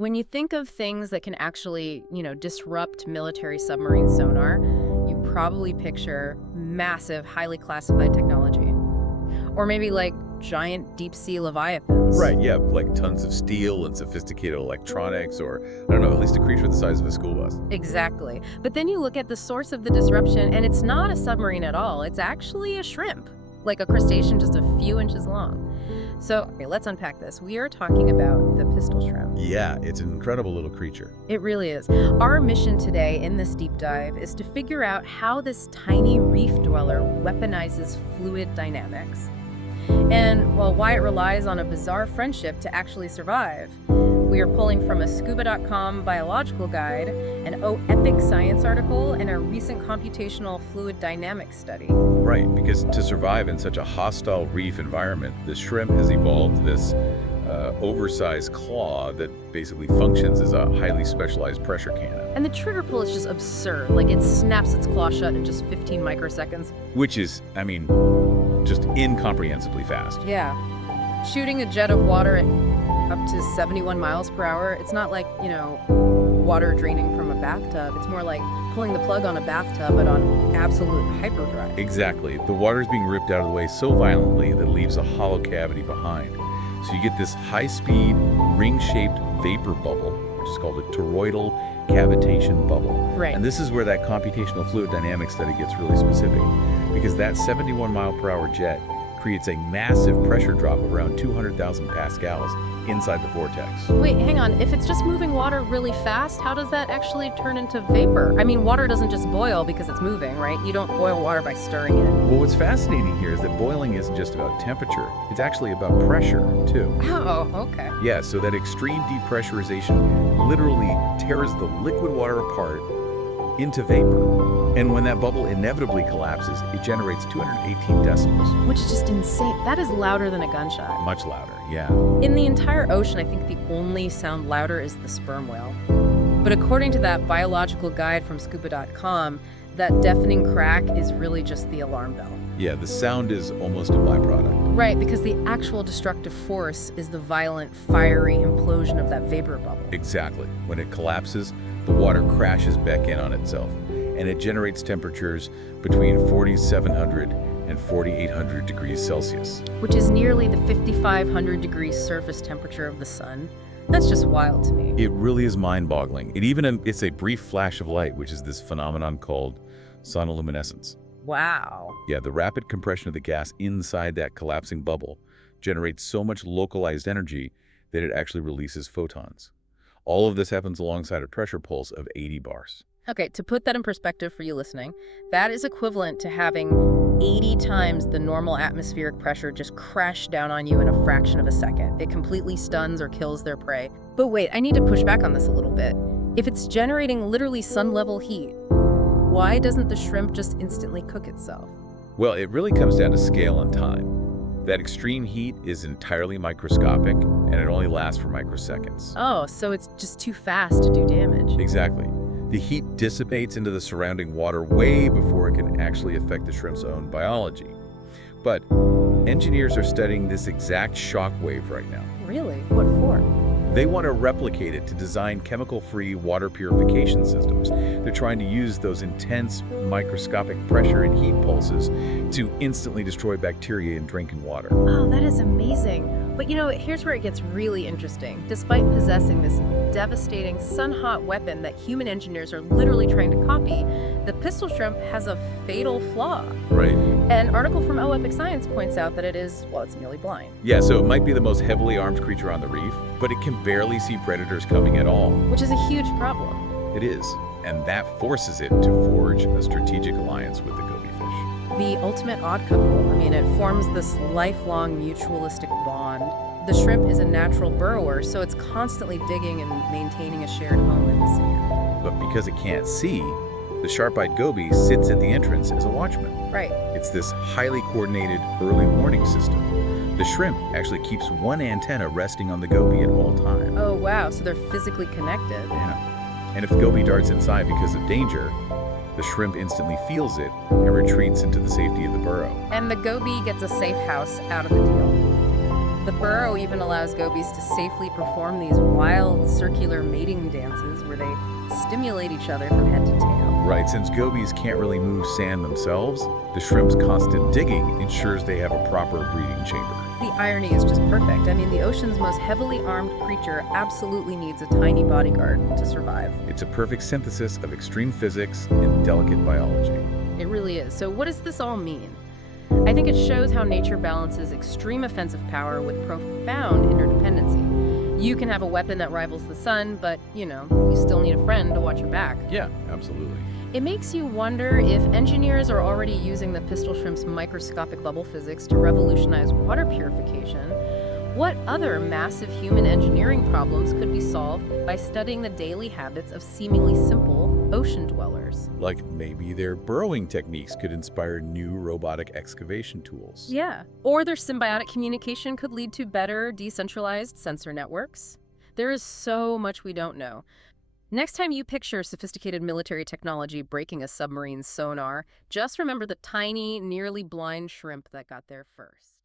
When you think of things that can actually, disrupt military submarine sonar, you probably picture massive, highly classified technology. Or maybe like giant deep-sea leviathans. Right, yeah, like tons of steel and sophisticated electronics, or, I don't know, at least a creature the size of a school bus. Exactly. But then you look at the source of the disruption, and it's not a submarine at all. It's actually a shrimp, like a crustacean just a few inches long. So, okay, let's unpack this. We are talking about the pistol shrimp. Yeah, it's an incredible little creature. It really is. Our mission today in this deep dive is to figure out how this tiny reef dweller weaponizes fluid dynamics. And, well, why it relies on a bizarre friendship to actually survive. We are pulling from a scuba.com biological guide, an epic science article, and a recent computational fluid dynamics study. Right, because to survive in such a hostile reef environment, the shrimp has evolved this oversized claw that basically functions as a highly specialized pressure cannon. And the trigger pull is just absurd. Like, it snaps its claw shut in just 15 microseconds. Which is, just incomprehensibly fast. Yeah. Shooting a jet of water at up to 71 miles per hour, it's not like, water draining from a bathtub. It's more like pulling the plug on a bathtub, but on absolute hyperdrive. Exactly. The water is being ripped out of the way so violently that it leaves a hollow cavity behind. So you get this high-speed, ring-shaped vapor bubble, which is called a toroidal cavitation bubble. Right. And this is where that computational fluid dynamics study gets really specific, because that 71 mile per hour jet creates a massive pressure drop of around 200,000 pascals inside the vortex. Wait, hang on. If it's just moving water really fast, how does that actually turn into vapor? I mean, water doesn't just boil because it's moving, right? You don't boil water by stirring it. Well, what's fascinating here is that boiling isn't just about temperature. It's actually about pressure, too. Oh, okay. Yeah, so that extreme depressurization literally tears the liquid water apart into vapor. And when that bubble inevitably collapses, it generates 218 decibels. Which is just insane. That is louder than a gunshot. Much louder, yeah. In the entire ocean, I think the only sound louder is the sperm whale. But according to that biological guide from scuba.com, that deafening crack is really just the alarm bell. Yeah, the sound is almost a byproduct. Right, because the actual destructive force is the violent, fiery implosion of that vapor bubble. Exactly. When it collapses, the water crashes back in on itself, and it generates temperatures between 4,700 and 4,800 degrees Celsius. Which is nearly the 5,500 degree surface temperature of the sun. That's just wild to me. It really is mind-boggling. It's a brief flash of light, which is this phenomenon called sonoluminescence. Wow. Yeah, the rapid compression of the gas inside that collapsing bubble generates so much localized energy that it actually releases photons. All of this happens alongside a pressure pulse of 80 bars. Okay, to put that in perspective for you listening, that is equivalent to having 80 times the normal atmospheric pressure just crash down on you in a fraction of a second. It completely stuns or kills their prey. But wait, I need to push back on this a little bit. If it's generating literally sun-level heat, why doesn't the shrimp just instantly cook itself? Well, it really comes down to scale and time. That extreme heat is entirely microscopic, and it only lasts for microseconds. Oh, so it's just too fast to do damage. Exactly. The heat dissipates into the surrounding water way before it can actually affect the shrimp's own biology. But engineers are studying this exact shockwave right now. Really? What for? They want to replicate it to design chemical-free water purification systems. They're trying to use those intense microscopic pressure and heat pulses to instantly destroy bacteria in drinking water. Oh, that is amazing. But here's where it gets really interesting. Despite possessing this devastating sun-hot weapon that human engineers are literally trying to copy, the pistol shrimp has a fatal flaw. Right. An article from Epic Science points out that it's nearly blind. Yeah, so it might be the most heavily armed creature on the reef, but it can barely see predators coming at all. Which is a huge problem. It is, and that forces it to forge a strategic alliance with the goby fish. The ultimate odd couple. It forms this lifelong mutualistic bond. The shrimp is a natural burrower, so it's constantly digging and maintaining a shared home in the sand. But because it can't see, the sharp-eyed goby sits at the entrance as a watchman. Right. It's this highly coordinated early warning system. The shrimp actually keeps one antenna resting on the goby at all times. Oh, wow. So they're physically connected. Yeah. And if the goby darts inside because of danger, the shrimp instantly feels it and retreats into the safety of the burrow. And the goby gets a safe house out of the deal. The burrow even allows gobies to safely perform these wild circular mating dances where they stimulate each other from head to tail. Right, since gobies can't really move sand themselves, the shrimp's constant digging ensures they have a proper breeding chamber. The irony is just perfect. I mean, the ocean's most heavily armed creature absolutely needs a tiny bodyguard to survive. It's a perfect synthesis of extreme physics and delicate biology. It really is. So what does this all mean? I think it shows how nature balances extreme offensive power with profound interdependency. You can have a weapon that rivals the sun, but, you still need a friend to watch your back. Yeah, absolutely. It makes you wonder if engineers are already using the pistol shrimp's microscopic bubble physics to revolutionize water purification. What other massive human engineering problems could be solved by studying the daily habits of seemingly simple ocean dwellers? Like maybe their burrowing techniques could inspire new robotic excavation tools. Yeah. Or their symbiotic communication could lead to better decentralized sensor networks. There is so much we don't know. Next time you picture sophisticated military technology breaking a submarine's sonar, just remember the tiny, nearly blind shrimp that got there first.